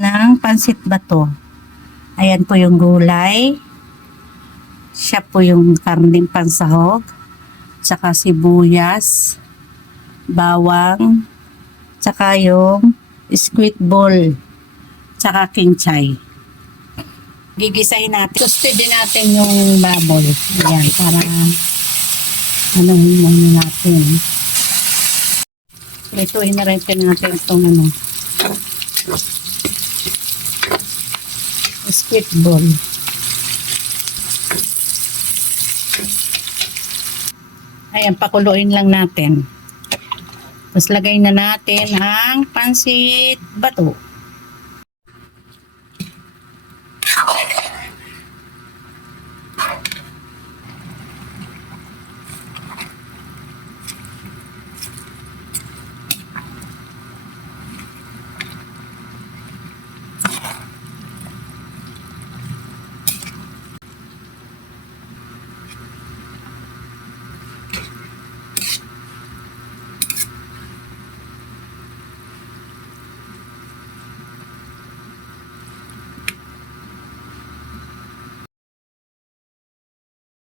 ng pansit bato. Ayan po yung gulay. Siya po yung karneng pansahog. Tsaka sibuyas, bawang, tsaka yung squid ball, tsaka kinchay. Gigisahin natin. Toasted din natin yung baboy. Ayan, para anuhin natin. Prituhin na rin natin itong squid ball. Ayan, pakuluin lang natin. Tapos lagay na natin ang pansit bato.